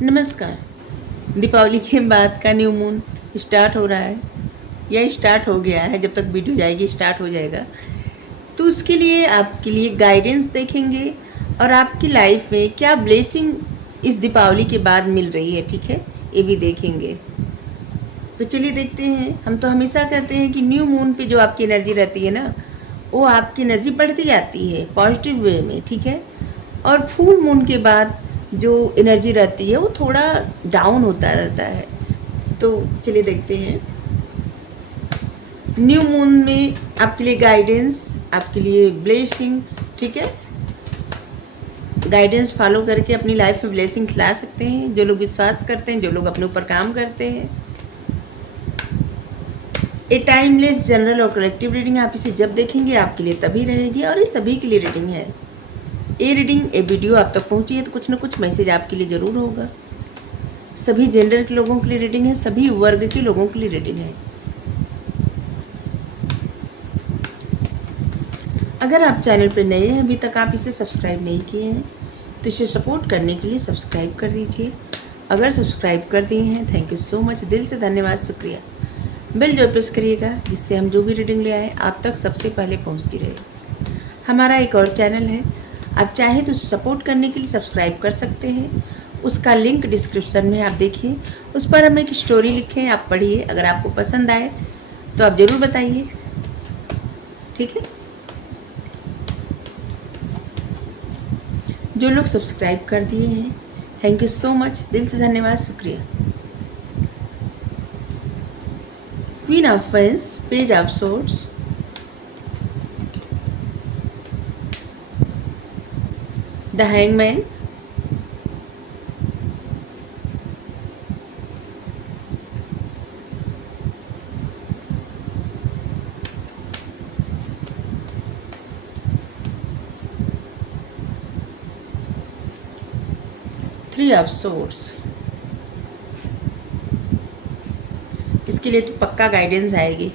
नमस्कार। दीपावली के बाद का न्यू मून स्टार्ट हो रहा है या स्टार्ट हो गया है, जब तक वीडियो जाएगी स्टार्ट हो जाएगा। तो उसके लिए आपके लिए गाइडेंस देखेंगे और आपकी लाइफ में क्या ब्लेसिंग इस दीपावली के बाद मिल रही है, ठीक है, ये भी देखेंगे। तो चलिए देखते हैं। हम तो हमेशा कहते हैं कि न्यू मून पे जो आपकी एनर्जी रहती है ना, वो आपकी एनर्जी बढ़ती जाती है पॉजिटिव वे में, ठीक है। और फुल मून के बाद जो एनर्जी रहती है वो थोड़ा डाउन होता रहता है। तो चलिए देखते हैं। न्यू मून में आपके लिए गाइडेंस, आपके लिए ब्लेसिंग्स, ठीक है। गाइडेंस फॉलो करके अपनी लाइफ में ब्लेसिंग्स ला सकते हैं। जो लोग विश्वास करते हैं, जो लोग अपने ऊपर काम करते हैं। ए टाइमलेस जनरल और कलेक्टिव रीडिंग आप इसे जब देखेंगे आपके लिए तभी रहेगी, और ये सभी के लिए रीडिंग है। ये रीडिंग, ये वीडियो आप तक पहुंची है तो कुछ ना कुछ मैसेज आपके लिए ज़रूर होगा। सभी जेंडर के लोगों के लिए रीडिंग है, सभी वर्ग के लोगों के लिए रीडिंग है। अगर आप चैनल पर नए हैं, अभी तक आप इसे सब्सक्राइब नहीं किए हैं, तो इसे सपोर्ट करने के लिए सब्सक्राइब कर दीजिए। अगर सब्सक्राइब कर दिए हैं, थैंक यू सो मच, दिल से धन्यवाद, शुक्रिया। बेल जो प्रेस करिएगा, जिससे हम जो भी रीडिंग ले आए आप तक सबसे पहले पहुंचती रहे। हमारा एक और चैनल है, आप चाहें तो उसे सपोर्ट करने के लिए सब्सक्राइब कर सकते हैं। उसका लिंक डिस्क्रिप्शन में आप देखिए, उस पर हम एक स्टोरी लिखे हैं, आप पढ़िए। अगर आपको पसंद आए तो आप ज़रूर बताइए, ठीक है। जो लोग सब्सक्राइब कर दिए हैं, थैंक यू सो मच, दिल से धन्यवाद, शुक्रिया। Queen of fence, page of swords, the hangman, three of swords. इसके लिए तो पक्का गाइडेंस आएगी।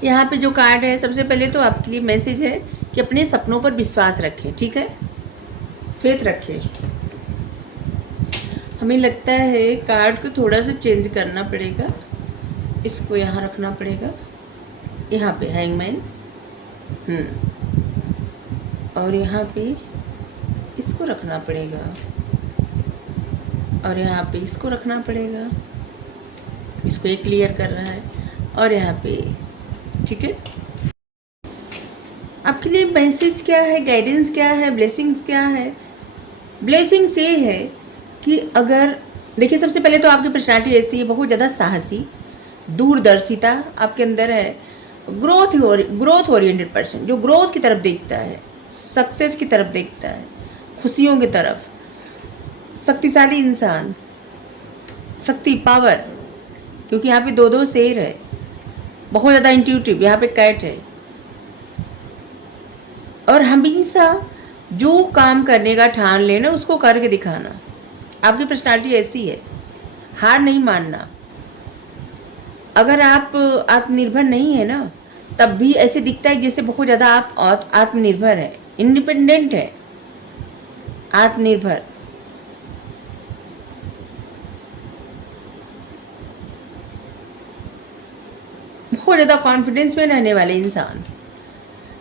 यहाँ पे जो कार्ड है, सबसे पहले तो आपके लिए मैसेज है कि अपने सपनों पर विश्वास रखें, ठीक है, फेथ रखें। हमें लगता है कार्ड को थोड़ा सा चेंज करना पड़ेगा, इसको यहाँ रखना पड़ेगा, यहाँ पे हैंगमैन, और यहाँ पे इसको रखना पड़ेगा, और यहाँ पे इसको रखना पड़ेगा। इसको ये क्लियर कर रहा है, और यहाँ पे, ठीक है। आपके लिए मैसेज क्या है, गाइडेंस क्या है, ब्लेसिंग्स क्या है? ब्लेसिंग्स ये है कि अगर देखिए, सबसे पहले तो आपकी पर्सनालिटी ऐसी है, बहुत ज़्यादा साहसी, दूरदर्शिता आपके अंदर है, ग्रोथ ओरिएंटेड पर्सन, जो ग्रोथ की तरफ देखता है, सक्सेस की तरफ देखता है, खुशियों की तरफ, शक्तिशाली इंसान, शक्ति, पावर, क्योंकि यहाँ पे दो दो शेर है, बहुत ज़्यादा इंट्यूटिव, यहाँ पे कैट है। और हमेशा जो काम करने का ठान लेना, उसको करके दिखाना, आपकी पर्सनालिटी ऐसी है, हार नहीं मानना। अगर आप आत्मनिर्भर नहीं है ना, तब भी ऐसे दिखता है जैसे बहुत ज़्यादा आप आत्मनिर्भर है, इंडिपेंडेंट है, आत्मनिर्भर। बहुत ज़्यादा कॉन्फिडेंस में रहने वाले इंसान।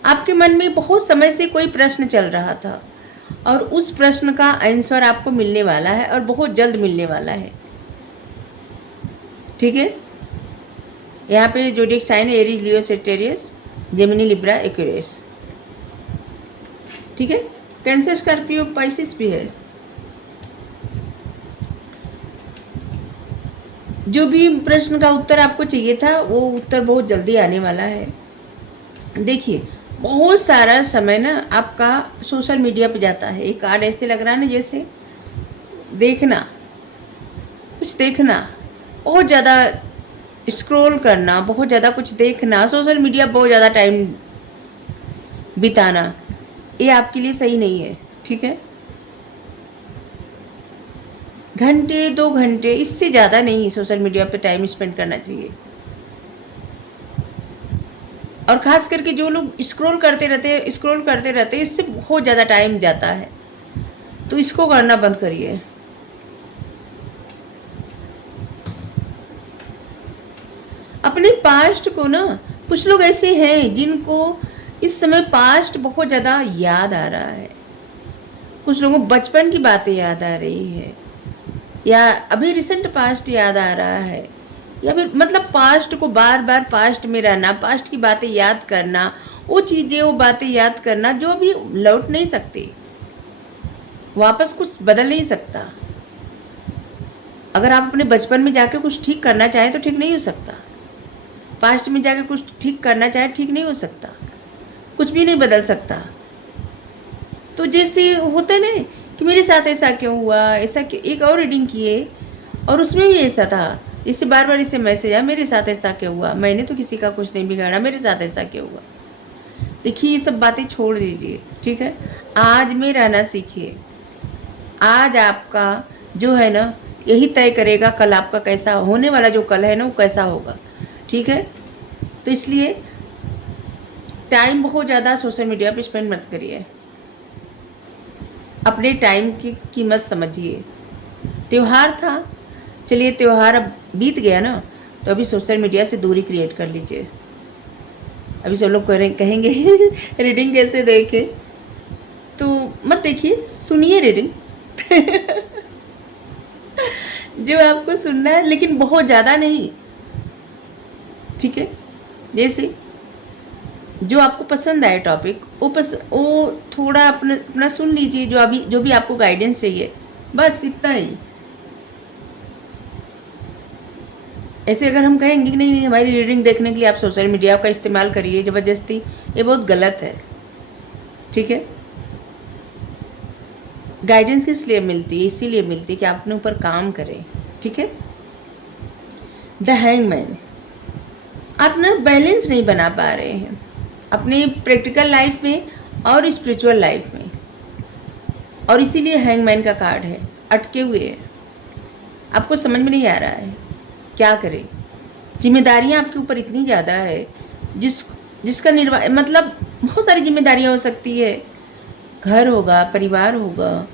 आपके मन में बहुत समय से कोई प्रश्न चल रहा था और उस प्रश्न का आंसर आपको मिलने वाला है और बहुत जल्द मिलने वाला है। ठीक है, यहाँ पे ज़ोडिएक साइन है एरीज, लियो, सेजिटेरियस, जेमिनी, लिब्रा, एक्वेरियस। ठीक है, कैंसर, स्कॉर्पियो, पाइसिस भी है। जो भी प्रश्न का उत्तर आपको चाहिए था वो उत्तर बहुत जल्दी आने वाला है। देखिए, बहुत सारा समय ना आपका सोशल मीडिया पे जाता है। एक कार्ड ऐसे लग रहा है ना जैसे देखना, कुछ देखना, बहुत ज़्यादा स्क्रॉल करना, बहुत ज़्यादा कुछ देखना, सोशल मीडिया बहुत ज़्यादा टाइम बिताना, ये आपके लिए सही नहीं है। ठीक है, घंटे 2 घंटे, इससे ज़्यादा नहीं सोशल मीडिया पे टाइम स्पेंड करना चाहिए। और ख़ास करके जो लोग स्क्रॉल करते रहते इससे बहुत ज़्यादा टाइम जाता है, तो इसको करना बंद करिए। अपने पास्ट को ना, कुछ लोग ऐसे हैं जिनको इस समय पास्ट बहुत ज़्यादा याद आ रहा है। कुछ लोगों को बचपन की बातें याद आ रही है, या अभी रिसेंट पास्ट याद आ रहा है, या फिर मतलब पास्ट को बार बार पास्ट में रहना, पास्ट की बातें याद करना, वो चीज़ें, वो बातें याद करना जो अभी लौट नहीं सकती, वापस कुछ बदल नहीं सकता। अगर आप अपने बचपन में जाके कुछ ठीक करना चाहें तो ठीक नहीं हो सकता, पास्ट में जाके कुछ ठीक करना चाहे ठीक नहीं हो सकता, कुछ भी नहीं बदल सकता। तो जैसे होता है ना कि मेरे साथ ऐसा क्यों हुआ, ऐसा क्यों, एक और रीडिंग किए और उसमें भी ऐसा था, इससे बार बार इससे मैसेज आया, मेरे साथ ऐसा क्यों हुआ, मैंने तो किसी का कुछ नहीं बिगाड़ा, मेरे साथ ऐसा क्यों हुआ। देखिए, ये सब बातें छोड़ दीजिए। ठीक है, आज में रहना सीखिए। आज आपका जो है ना यही तय करेगा कल आपका कैसा होने वाला, जो कल है ना वो कैसा होगा। ठीक है, तो इसलिए टाइम बहुत ज़्यादा सोशल मीडिया पे स्पेंड मत करिए। अपने टाइम की कीमत समझिए। त्यौहार था, चलिए त्यौहार अब बीत गया ना, तो अभी सोशल मीडिया से दूरी क्रिएट कर लीजिए। अभी सब लोग कहेंगे रीडिंग कैसे देखे, तो मत देखिए, सुनिए रीडिंग जो आपको सुनना है, लेकिन बहुत ज़्यादा नहीं। ठीक है, जैसे जो आपको पसंद आए टॉपिक, वो थोड़ा अपना सुन लीजिए, जो भी आपको गाइडेंस चाहिए, बस इतना ही। ऐसे अगर हम कहेंगे कि नहीं हमारी रीडिंग देखने के लिए आप सोशल मीडिया का इस्तेमाल करिए ज़बरदस्ती, ये बहुत गलत है। ठीक है, गाइडेंस किस लिए मिलती है, इसीलिए मिलती है कि आप अपने ऊपर काम करें। ठीक है, द हैंगमैन, आप ना बैलेंस नहीं बना पा रहे हैं अपने प्रैक्टिकल लाइफ में और स्पिरिचुअल लाइफ में, और इसीलिए हैंगमैन का कार्ड है, अटके हुए हैं, आपको समझ में नहीं आ रहा है क्या करें। जिम्मेदारियां आपके ऊपर इतनी ज़्यादा है जिसका निर्वाह, मतलब बहुत सारी जिम्मेदारियां हो सकती है, घर होगा, परिवार होगा,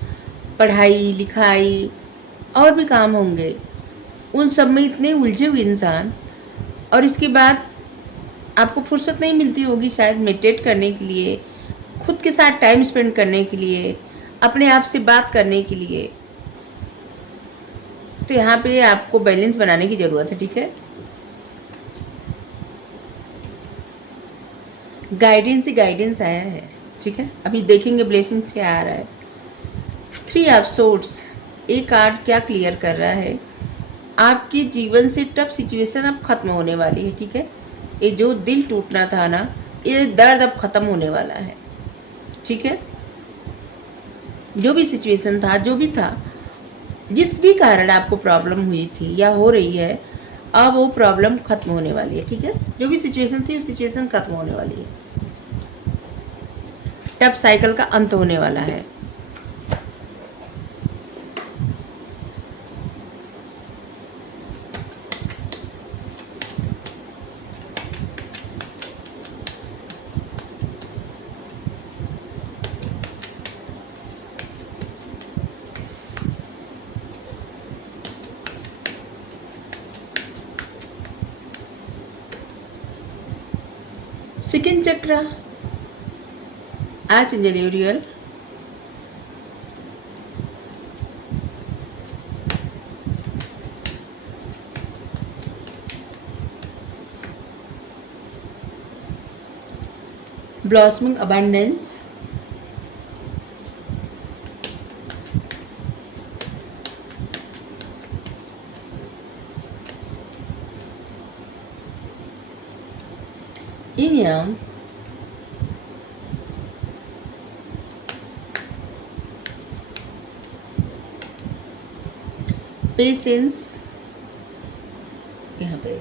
पढ़ाई लिखाई और भी काम होंगे, उन सब में इतने उलझे हुए इंसान, और इसके बाद आपको फुर्सत नहीं मिलती होगी शायद मेडिटेट करने के लिए, खुद के साथ टाइम स्पेंड करने के लिए, अपने आप से बात करने के लिए। तो यहाँ पे आपको बैलेंस बनाने की ज़रूरत है। ठीक है, गाइडेंस ही गाइडेंस आया है। ठीक है, अभी देखेंगे ब्लेसिंग्स क्या आ रहा है। 3 ऑफ सोर्ड्स, एक कार्ड क्या क्लियर कर रहा है, आपके जीवन से टफ सिचुएशन अब खत्म होने वाली है। ठीक है, ये जो दिल टूटना था ना, ये दर्द अब खत्म होने वाला है। ठीक है, जो भी सिचुएशन था, जो भी था, जिस भी कारण आपको प्रॉब्लम हुई थी या हो रही है, अब वो प्रॉब्लम खत्म होने वाली है। ठीक है, जो भी सिचुएशन थी वो सिचुएशन खत्म होने वाली है, टफ साइकिल का अंत होने वाला है। सेकंड चक्र, आर्चएंजल यूरियल, ब्लॉसमिंग अबंडेंस, इनियम, पेशेंस, यहाँ पे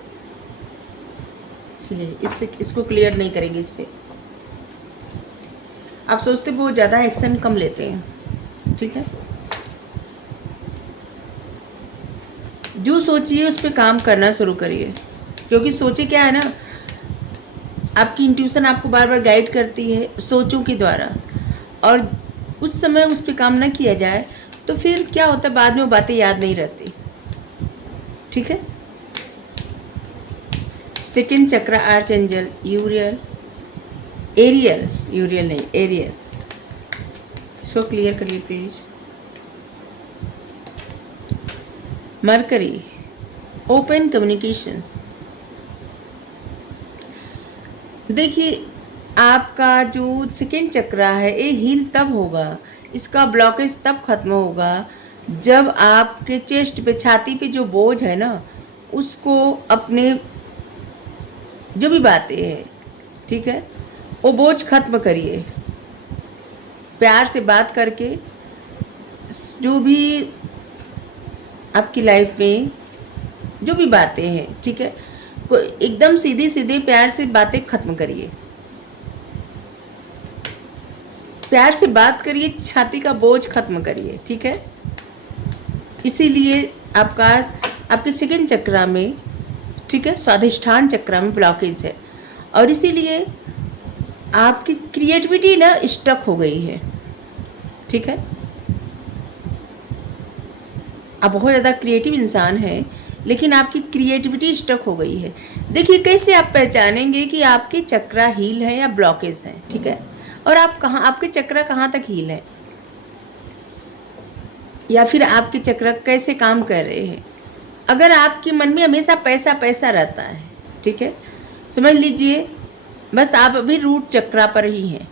चलिए इससे इसको क्लियर नहीं करेंगे। इससे आप सोचते बहुत ज़्यादा एक्शन कम लेते हैं, ठीक है। जो सोचिए उस पर काम करना शुरू करिए, क्योंकि सोचे क्या है ना, आपकी इंट्यूशन आपको बार बार गाइड करती है सोचों के द्वारा, और उस समय उस पर काम ना किया जाए तो फिर क्या होता है, बाद में वो बातें याद नहीं रहती, ठीक है। सेकंड चक्र आर्च एंजल यूरियल, एरियल, यूरियल नहीं एरियल, इसको क्लियर करिए प्लीज। Mercury, open communications. देखिए आपका जो सेकंड चक्र है ये हील तब होगा, इसका ब्लॉकेज तब खत्म होगा जब आपके चेस्ट पे, छाती पे जो बोझ है ना, उसको अपने जो भी बातें हैं, ठीक है, वो बोझ खत्म करिए। प्यार से बात करके जो भी आपकी लाइफ में जो भी बातें हैं, ठीक है, कोई एकदम सीधी सीधे प्यार से बातें खत्म करिए। प्यार से बात करिए, छाती का बोझ खत्म करिए, ठीक है। इसीलिए आपके सेकंड चक्र में, ठीक है, स्वाधिष्ठान चक्र में ब्लॉकेज है, और इसीलिए आपकी क्रिएटिविटी ना स्टक हो गई है, ठीक है। आप बहुत ज़्यादा क्रिएटिव इंसान हैं, लेकिन आपकी क्रिएटिविटी स्टक हो गई है। देखिए कैसे आप पहचानेंगे कि आपके चक्र हील है या ब्लॉकेज है, ठीक है, और आप कहाँ, आपके चक्र कहाँ तक हील है, या फिर आपके चक्र कैसे काम कर रहे हैं। अगर आपके मन में हमेशा पैसा पैसा रहता है, ठीक है, समझ लीजिए बस आप अभी रूट चक्र पर ही हैं।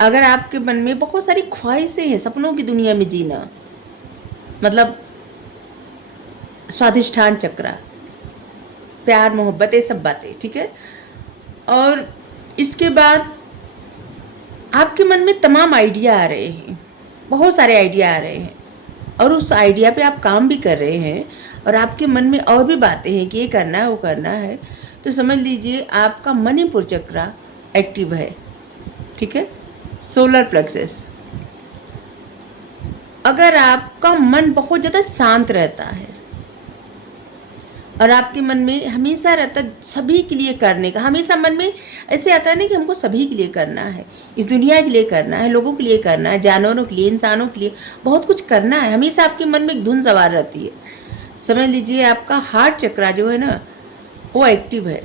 अगर आपके मन में बहुत सारी ख्वाहिशें हैं, सपनों की दुनिया में जीना, मतलब स्वाधिष्ठान चक्र, प्यार मोहब्बत ये सब बातें, ठीक है, और इसके बाद आपके मन में तमाम आइडिया आ रहे हैं, बहुत सारे आइडिया आ रहे हैं, और उस आइडिया पे आप काम भी कर रहे हैं, और आपके मन में और भी बातें हैं कि ये करना है वो करना है, तो समझ लीजिए आपका मणिपुर चक्र एक्टिव है, ठीक है, सोलर प्लेक्सस। अगर आपका मन बहुत ज़्यादा शांत रहता है और आपके मन में हमेशा रहता सभी के लिए करने का, हमेशा मन में ऐसे आता है ना कि हमको सभी के लिए करना है, इस दुनिया के लिए करना है, लोगों के लिए करना है, जानवरों के लिए, इंसानों के लिए, बहुत कुछ करना है, हमेशा आपके मन में एक धुन सवार रहती है। समझ लीजिए आपका हार्ट चक्र जो है ना वो एक्टिव है।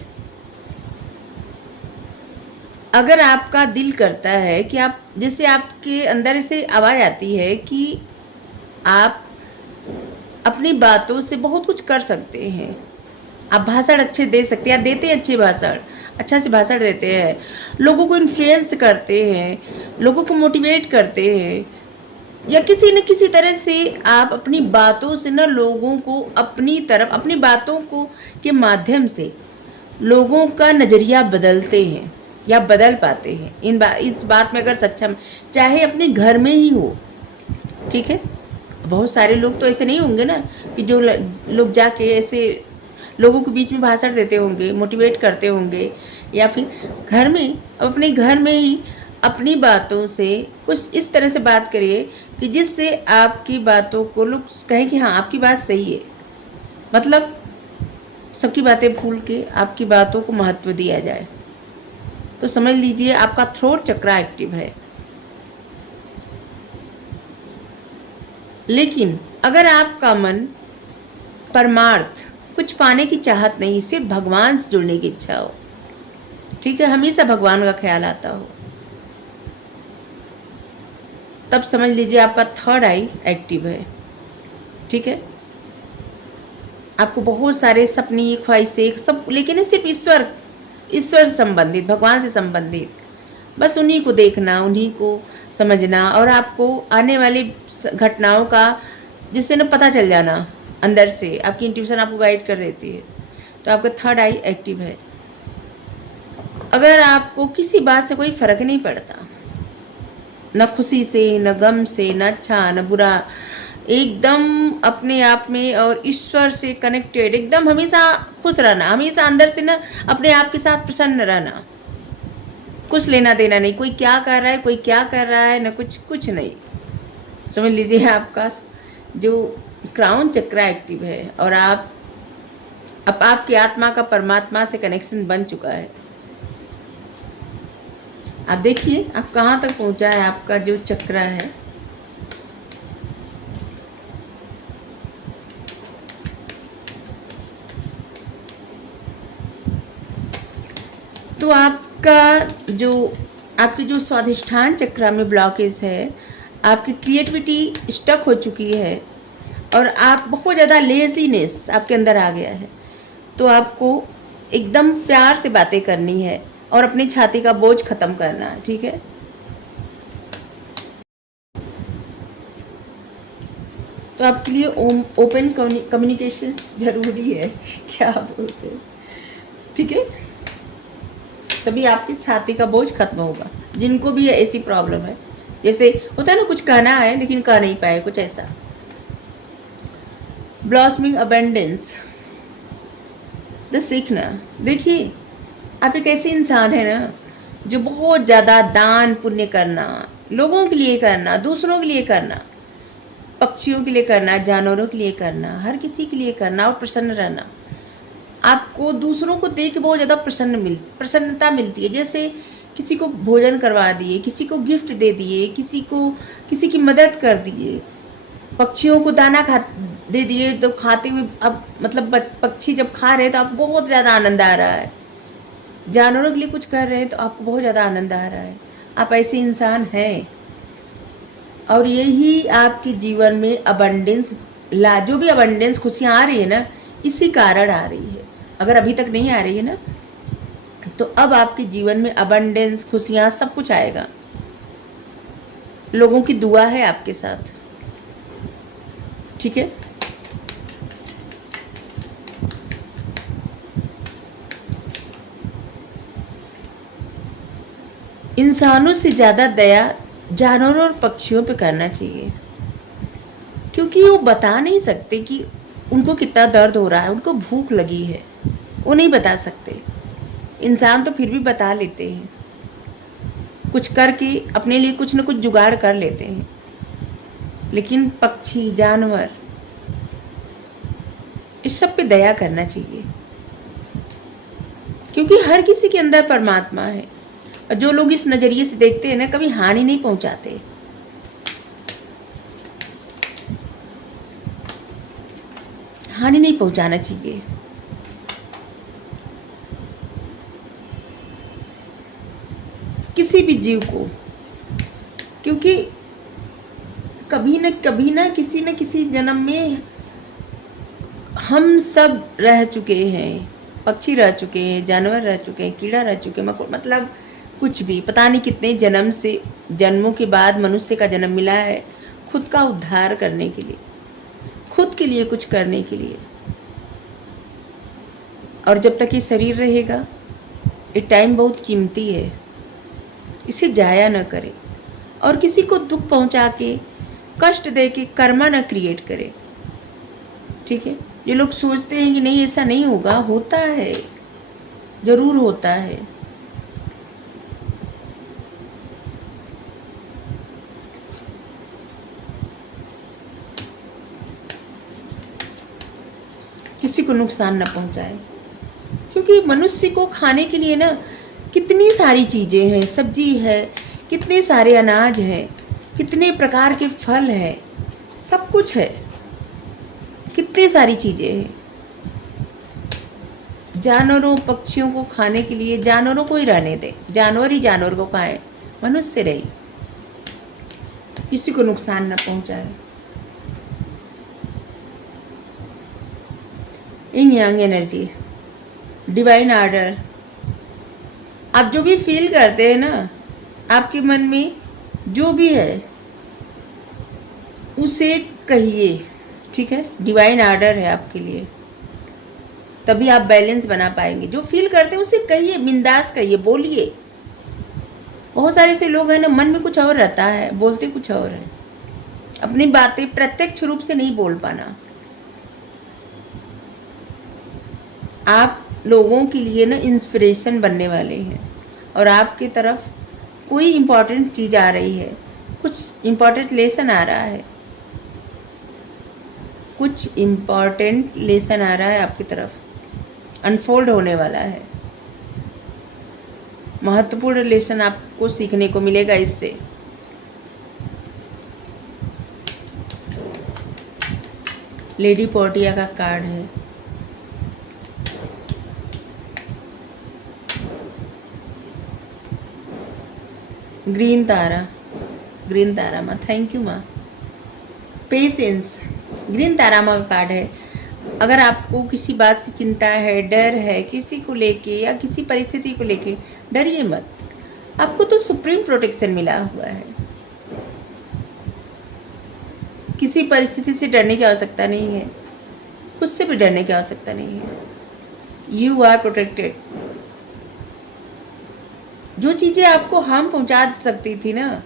अगर आपका दिल करता है कि आप, जैसे आपके अंदर से आवाज़ आती है कि आप अपनी बातों से बहुत कुछ कर सकते हैं, आप भाषण अच्छे दे सकते हैं, या देते हैं अच्छे भाषण, अच्छा से भाषण देते हैं, लोगों को इन्फ्लुएंस करते हैं, लोगों को मोटिवेट करते हैं, या किसी न किसी तरह से आप अपनी बातों से ना लोगों को अपनी तरफ, अपनी बातों को के माध्यम से लोगों का नज़रिया बदलते हैं या बदल पाते हैं। इस बात में अगर सक्षम, चाहे अपने घर में ही हो, ठीक है, बहुत सारे लोग तो ऐसे नहीं होंगे ना कि जो लोग जाके ऐसे लोगों के बीच में भाषण देते होंगे, मोटिवेट करते होंगे, या फिर घर में, अपने घर में ही अपनी बातों से कुछ इस तरह से बात करिए कि जिससे आपकी बातों को लोग कहें कि हाँ आपकी बात सही है, मतलब सबकी बातें भूल के आपकी बातों को महत्व दिया जाए। तो समझ लीजिए आपका थ्रोट चक्र एक्टिव है। लेकिन अगर आपका मन परमार्थ, कुछ पाने की चाहत नहीं, सिर्फ भगवान से जुड़ने की इच्छा हो, ठीक है, हमेशा भगवान का ख्याल आता हो, तब समझ लीजिए आपका थर्ड आई एक्टिव है, ठीक है। आपको बहुत सारे सपने, ख्वाहिशें सब, लेकिन सिर्फ ईश्वर ईश्वर से संबंधित, भगवान से संबंधित, बस उन्हीं को देखना, उन्हीं को समझना, और आपको आने वाली घटनाओं का जिससे ना पता चल जाना अंदर से, आपकी इंट्यूशन आपको गाइड कर देती है। तो आपका थर्ड आई एक्टिव है। अगर आपको किसी बात से कोई फर्क नहीं पड़ता, न खुशी से, न गम से, न अच्छा न बुरा, एकदम अपने आप में और ईश्वर से कनेक्टेड, एकदम हमेशा खुश रहना, हमेशा अंदर से ना अपने आप के साथ प्रसन्न रहना, कुछ लेना देना नहीं, कोई क्या कर रहा है, कोई क्या कर रहा है, न कुछ नहीं। समझ लीजिए आपका जो क्राउन चक्र एक्टिव है और अब आपकी आत्मा का परमात्मा से कनेक्शन बन चुका है। आप देखिए आप कहाँ तक पहुँचा है आपका जो चक्र है। तो आपकी जो स्वाधिष्ठान चक्र में ब्लॉकेज है, आपकी क्रिएटिविटी स्टक हो चुकी है और आप बहुत ज़्यादा लेजीनेस आपके अंदर आ गया है। तो आपको एकदम प्यार से बातें करनी है और अपनी छाती का बोझ खत्म करना है, ठीक है। तो आपके लिए ओपन कम्युनिकेशन जरूरी है, क्या बोलते हैं, ठीक है। तभी आपकी छाती का बोझ खत्म होगा। जिनको भी ऐसी प्रॉब्लम है, जैसे होता है ना कुछ कहना है लेकिन कह नहीं पाए, कुछ ऐसा। ब्लॉसमिंग अबेंडेंस द सीखना। देखिए आप एक ऐसे इंसान है ना जो बहुत ज़्यादा दान पुण्य करना, लोगों के लिए करना, दूसरों के लिए करना, पक्षियों के लिए करना, जानवरों के लिए करना, हर किसी के लिए करना और प्रसन्न रहना। आपको दूसरों को देख के बहुत ज़्यादा प्रसन्नता मिलती है। जैसे किसी को भोजन करवा दिए, किसी को गिफ्ट दे दिए, किसी की मदद कर दिए, पक्षियों को दाना दे दिए, तो खाते हुए अब मतलब पक्षी जब खा रहे हैं तो आपको बहुत ज़्यादा आनंद आ रहा है। जानवरों के लिए कुछ कर रहे हैं तो आपको बहुत ज़्यादा आनंद आ रहा है। आप ऐसे इंसान हैं और यही आपके जीवन में अबंडेंस जो भी अबंडेंस खुशियाँ आ रही है ना, इसी कारण आ रही है। अगर अभी तक नहीं आ रही है ना, तो अब आपके जीवन में अबंडेंस, खुशियाँ, सब कुछ आएगा। लोगों की दुआ है आपके साथ, ठीक है। इंसानों से ज़्यादा दया जानवरों और पक्षियों पे करना चाहिए, क्योंकि वो बता नहीं सकते कि उनको कितना दर्द हो रहा है, उनको भूख लगी है, वो नहीं बता सकते। इंसान तो फिर भी बता लेते हैं, कुछ करके अपने लिए कुछ न कुछ जुगाड़ कर लेते हैं, लेकिन पक्षी, जानवर, इस सब पे दया करना चाहिए, क्योंकि हर किसी के अंदर परमात्मा है। और जो लोग इस नज़रिए से देखते हैं ना, कभी हानि नहीं पहुंचाते। हानि नहीं पहुंचाना चाहिए। किसी भी जीव को, क्योंकि कभी न किसी जन्म में हम सब रह चुके हैं। पक्षी रह चुके हैं, जानवर रह चुके हैं, कीड़ा रह चुके हैं, मतलब कुछ भी, पता नहीं कितने जन्मों के बाद मनुष्य का जन्म मिला है, खुद का उद्धार करने के लिए, खुद के लिए कुछ करने के लिए। और जब तक ये शरीर रहेगा, ये टाइम बहुत कीमती है, इसे जाया न करे और किसी को दुख पहुंचा के, कष्ट दे के कर्मा न क्रिएट करे, ठीक है। ये लोग सोचते हैं कि नहीं ऐसा नहीं होगा, होता है, जरूर होता है। किसी को नुकसान न पहुंचाए, क्योंकि मनुष्य को खाने के लिए ना कितनी सारी चीज़ें हैं, सब्जी है, कितने सारे अनाज हैं, कितने प्रकार के फल हैं, सब कुछ है, कितनी सारी चीज़ें हैं। जानवरों पक्षियों को खाने के लिए जानवरों को ही रहने दें, जानवर ही जानवर को खाएं, मनुष्य रहे, किसी को नुकसान न पहुंचाए। इंग यांग एनर्जी, डिवाइन आर्डर, आप जो भी फील करते हैं ना, आपके मन में जो भी है उसे कहिए, ठीक है। डिवाइन आर्डर है आपके लिए, तभी आप बैलेंस बना पाएंगे। जो फील करते हैं उसे कहिए, बिंदास कहिए, बोलिए। बहुत सारे ऐसे लोग हैं ना, मन में कुछ और रहता है, बोलते कुछ और है। अपनी बातें प्रत्यक्ष रूप से नहीं बोल पाना। आप लोगों के लिए ना इंस्पिरेशन बनने वाले हैं, और आपकी तरफ कोई इम्पोर्टेंट चीज़ आ रही है, कुछ इम्पोर्टेंट लेसन आ रहा है, कुछ इम्पोर्टेंट लेसन आ रहा है आपकी तरफ, अनफोल्ड होने वाला है। महत्वपूर्ण लेसन आपको सीखने को मिलेगा इससे। लेडी पोर्टिया का कार्ड है। ग्रीन तारा, ग्रीन तारा माँ, थैंक यू माँ। पेशेंस, ग्रीन तारा माँ का कार्ड है। अगर आपको किसी बात से चिंता है, डर है, किसी को लेके या किसी परिस्थिति को लेके, डरिए मत। आपको तो सुप्रीम प्रोटेक्शन मिला हुआ है। किसी परिस्थिति से डरने की आवश्यकता नहीं है, कुछ से भी डरने की आवश्यकता नहीं है। You are protected. जो चीज़ें आपको हार्म पहुंचा सकती थी ना,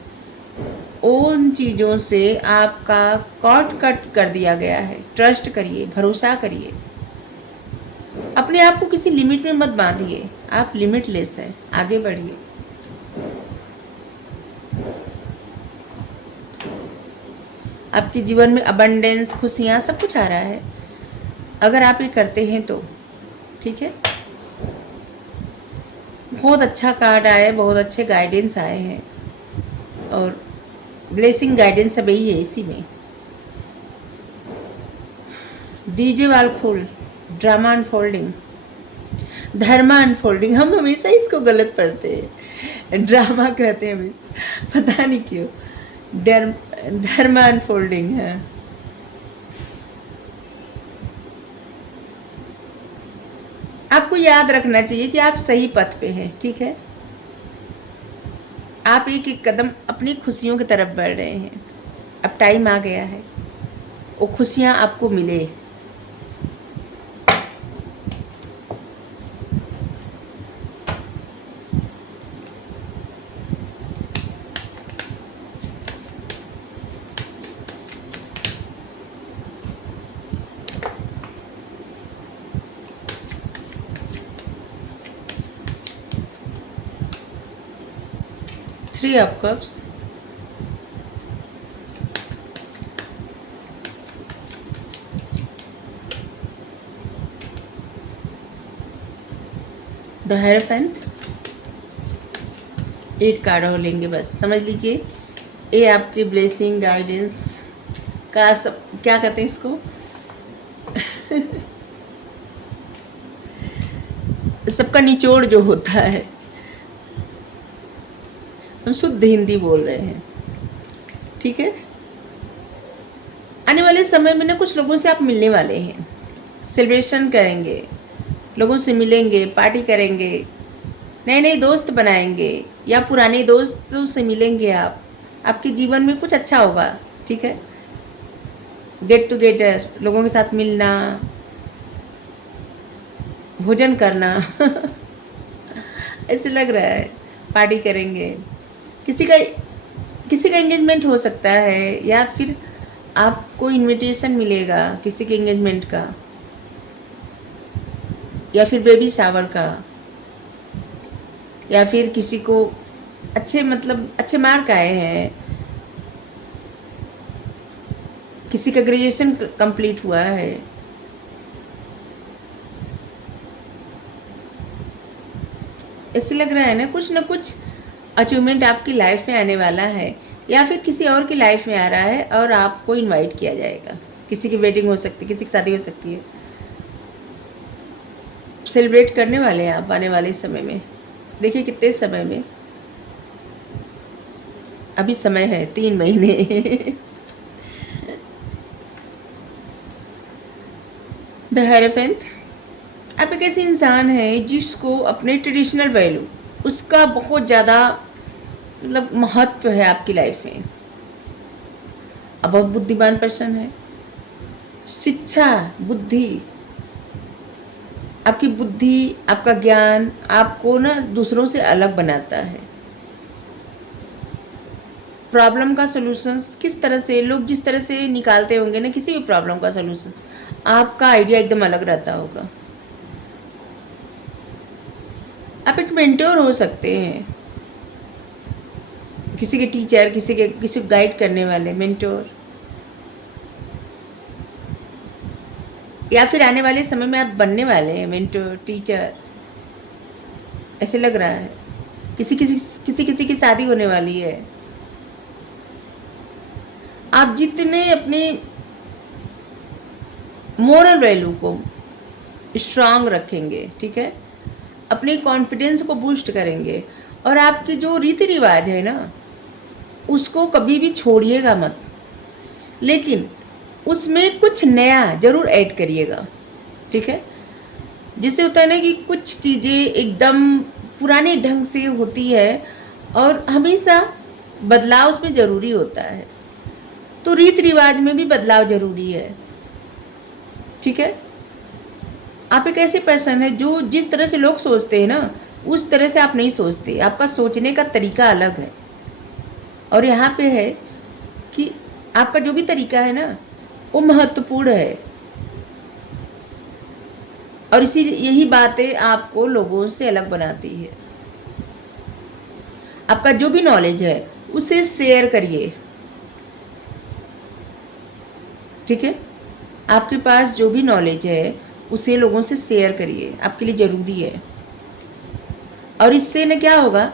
उन चीज़ों से आपका कॉर्ड कट कर दिया गया है। ट्रस्ट करिए, भरोसा करिए। अपने आप को किसी लिमिट में मत बांधिए। आप लिमिटलेस हैं, आगे बढ़िए। आपके जीवन में अबंडेंस, खुशियाँ, सब कुछ आ रहा है अगर आप ये करते हैं तो, ठीक है। बहुत अच्छा कार्ड आया है, बहुत अच्छे गाइडेंस आए हैं, और ब्लेसिंग गाइडेंस सब यही है इसी में। डीजे वाल फुल, ड्रामा अनफोल्डिंग, धर्मा अनफोल्डिंग। हम हमेशा इसको गलत पढ़ते हैं, ड्रामा कहते हैं हमेशा, पता नहीं क्यों। धर्मा अनफोल्डिंग है। आपको याद रखना चाहिए कि आप सही पथ पे हैं, ठीक है। आप एक एक कदम अपनी खुशियों की तरफ बढ़ रहे हैं। अब टाइम आ गया है वो खुशियाँ आपको मिले। Three of cups, the hierophant. एक कार्ड और लेंगे बस, समझ लीजिए ये आपकी ब्लेसिंग गाइडेंस का सब, क्या कहते हैं इसको सबका निचोड़ जो होता है। हम शुद्ध हिंदी बोल रहे हैं, ठीक है। आने वाले समय में ना कुछ लोगों से आप मिलने वाले हैं, सेलिब्रेशन करेंगे, लोगों से मिलेंगे, पार्टी करेंगे, नए नए दोस्त बनाएंगे, या पुराने दोस्तों से मिलेंगे आप। आपके जीवन में कुछ अच्छा होगा, ठीक है। गेट टुगेदर, लोगों के साथ मिलना, भोजन करना ऐसे लग रहा है, पार्टी करेंगे। किसी का एंगेजमेंट हो सकता है, या फिर आपको इनविटेशन मिलेगा किसी के एंगेजमेंट का, या फिर बेबी शावर का, या फिर किसी को अच्छे मार्क आए हैं, किसी का ग्रेजुएशन कंप्लीट हुआ है। ऐसे लग रहा है ना कुछ अचीवमेंट आपकी लाइफ में आने वाला है, या फिर किसी और की लाइफ में आ रहा है और आपको इनवाइट किया जाएगा। किसी की वेडिंग हो सकती है, किसी की शादी हो सकती है। सेलिब्रेट करने वाले हैं आप आने वाले समय में। देखिए कितने समय में, अभी समय है 3 महीने द हेरोफेंट। आप एक ऐसे इंसान हैं जिसको अपने ट्रेडिशनल वैल्यू, उसका बहुत ज़्यादा मतलब महत्व है आपकी लाइफ में। अब बहुत बुद्धिमान पर्सन है। शिक्षा, बुद्धि, आपकी बुद्धि, आपका ज्ञान आपको ना दूसरों से अलग बनाता है। प्रॉब्लम का सॉल्यूशंस किस तरह से लोग जिस तरह से निकालते होंगे ना किसी भी प्रॉब्लम का सॉल्यूशंस, आपका आइडिया एकदम अलग रहता होगा। आप एक मेंटोर हो सकते हैं, किसी के टीचर, किसी को गाइड करने वाले मेंटोर, या फिर आने वाले समय में आप बनने वाले हैं मेंटोर, टीचर, ऐसे लग रहा है। किसी की शादी होने वाली है। आप जितने अपने मोरल वैल्यू को स्ट्रांग रखेंगे, ठीक है, अपने कॉन्फिडेंस को बूस्ट करेंगे, और आपके जो रीति रिवाज है ना उसको कभी भी छोड़िएगा मत, लेकिन उसमें कुछ नया ज़रूर ऐड करिएगा, ठीक है। जिससे होता है ना कि कुछ चीज़ें एकदम पुराने ढंग से होती है और हमेशा बदलाव उसमें ज़रूरी होता है, तो रीति रिवाज में भी बदलाव ज़रूरी है, ठीक है। आप एक ऐसे पर्सन है जो जिस तरह से लोग सोचते हैं ना उस तरह से आप नहीं सोचते, आपका सोचने का तरीका अलग है। और यहाँ पे है कि आपका जो भी तरीका है ना वो महत्वपूर्ण है, और यही बातें आपको लोगों से अलग बनाती है। आपका जो भी नॉलेज है उसे शेयर करिए, ठीक है। आपके पास जो भी नॉलेज है उसे लोगों से शेयर करिए, आपके लिए ज़रूरी है। और इससे ना क्या होगा,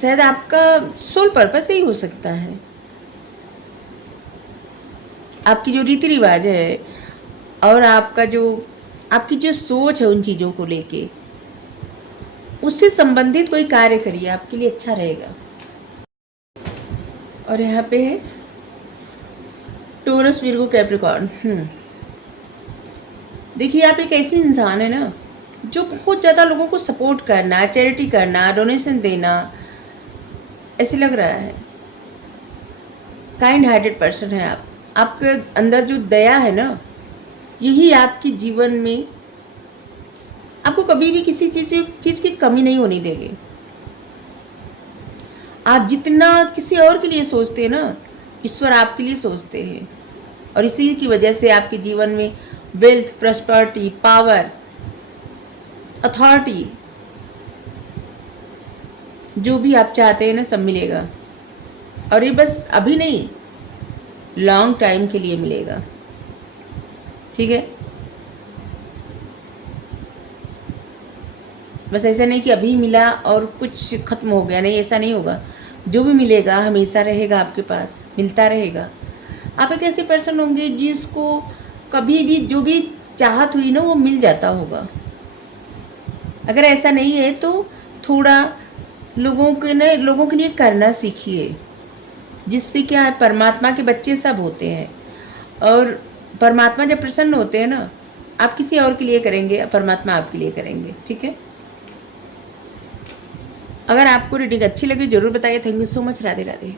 शायद आपका सोल पर्पस ही हो सकता है। आपकी जो रीति रिवाज है और आपकी जो सोच है उन चीज़ों को लेके, उससे संबंधित कोई कार्य करिए, आपके लिए अच्छा रहेगा। और यहाँ पे है टोरस, विर्गो, कैप्रिकॉर्न। देखिए आप एक ऐसे इंसान है ना जो बहुत ज़्यादा लोगों को सपोर्ट करना, चैरिटी करना, डोनेशन देना, ऐसे लग रहा है। काइंड हार्टेड पर्सन है आप। आपके अंदर जो दया है ना यही आपकी जीवन में आपको कभी भी किसी चीज़ की कमी नहीं होने देंगे। आप जितना किसी और के लिए सोचते हैं ना ईश्वर आपके लिए सोचते हैं, और इसी की वजह से आपके जीवन में वेल्थ, प्रॉस्पेरिटी, पावर, अथॉरिटी, जो भी आप चाहते हैं ना सब मिलेगा। और ये बस अभी नहीं, लॉन्ग टाइम के लिए मिलेगा, ठीक है। बस ऐसा नहीं कि अभी मिला और कुछ खत्म हो गया, नहीं, ऐसा नहीं होगा। जो भी मिलेगा हमेशा रहेगा, आपके पास मिलता रहेगा। आप एक ऐसे पर्सन होंगे जिसको कभी भी जो भी चाहत हुई ना वो मिल जाता होगा। अगर ऐसा नहीं है तो थोड़ा लोगों के लिए करना सीखिए, जिससे क्या है, परमात्मा के बच्चे सब होते हैं, और परमात्मा जब प्रसन्न होते हैं ना आप किसी और के लिए करेंगे, परमात्मा आपके लिए करेंगे, ठीक है। अगर आपको रीडिंग अच्छी लगी ज़रूर बताइए। Thank you so much. Radhe Radhe.